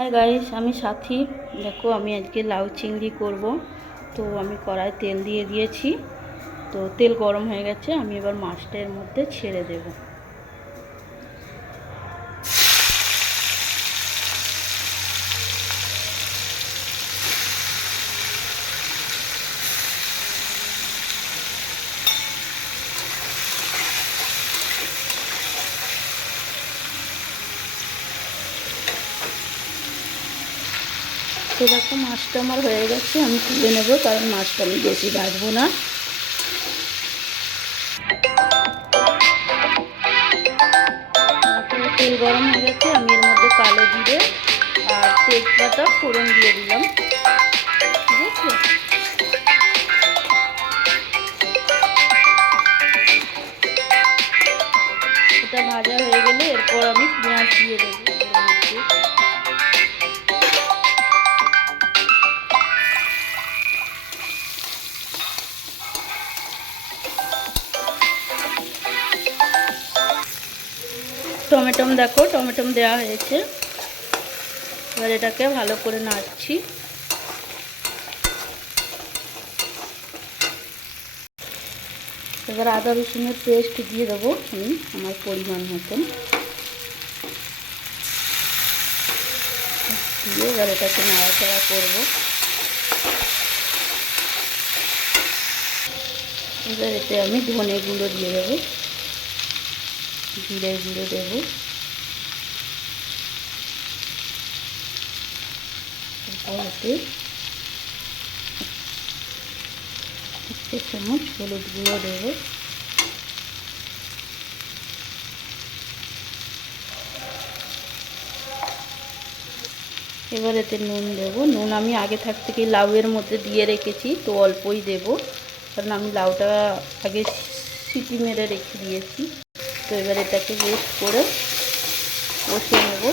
Hi guys আমি সাথী। দেখো, আমি আজকে লাউ চিংড়ি করব। তো আমি কড়াই তেল দিয়ে দিয়েছি। তো তেল গরম হয়ে গেছে, আমি এবার মাছটা মধ্যে ছেড়ে দেব। দেখো মাছটা আমার হয়ে গেছে, আমি তুলে নেব, কারণ মাছটা আমি বেশি ভাজবো না। তেল গরম হয়ে গেছে, আমি এর মধ্যে কালো জিরে আর তেজপাতা ফোড়ন দিয়ে দিলাম। এটা ভাজা হয়ে গেলে এরপর আমি পেঁয়াজ দিয়ে দেবো। টমেটম দেখো, টমেটম দেওয়া হয়েছে। এবার এটাকে ভালো করে নাড়ছি। এবার আদা রসুনের পেস্ট দিয়ে দেবো আমি আমার পরিমাণ মতন। দিয়ে এবার এটাকে নাড়াচাড়া করব। এবার এতে আমি ধনে গুঁড়ো দিয়ে দেবো। জিরে গুঁড়ো দেবো। চামচ হলুদ গুঁড়ো দেবো। এবার এতে নুন দেবো। নুন আমি আগে থাক থেকে লাউয়ের মধ্যে দিয়ে রেখেছি, তো অল্পই দেবো। কারণ আমি লাউটা আগে সিটি মেরে রেখে দিয়েছি। এবার এটাকে বেশ করে কষে নেব।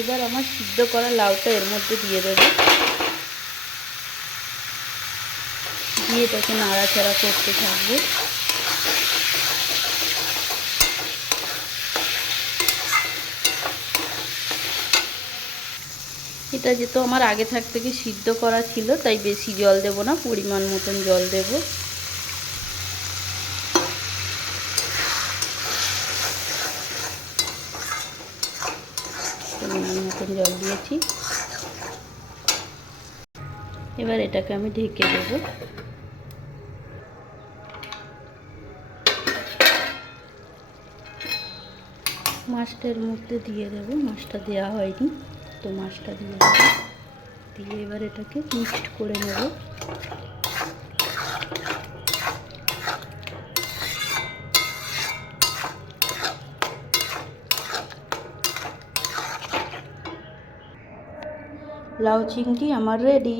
এবার আমার সিদ্ধ করা লাউটা এর মধ্যে দিয়ে দেবো। দিয়ে এটাকে নাড়াচাড়া করতে থাকব। এটা যেহেতু আমার আগে থাক থেকে সিদ্ধ করা ছিল, তাই বেশি জল দেব না, পরিমাণ মতন জল দেব। মতন জল দিয়েছি। এবার এটাকে আমি ঢেকে দেব। মাছটার মধ্যে দিয়ে দেব, মাছটা দেওয়া হয়নি। তো মাছটা দিয়ে দিয়ে এবার এটাকে মিক্সড করে নেব। লাউ চিংড়ি আমার রেডি।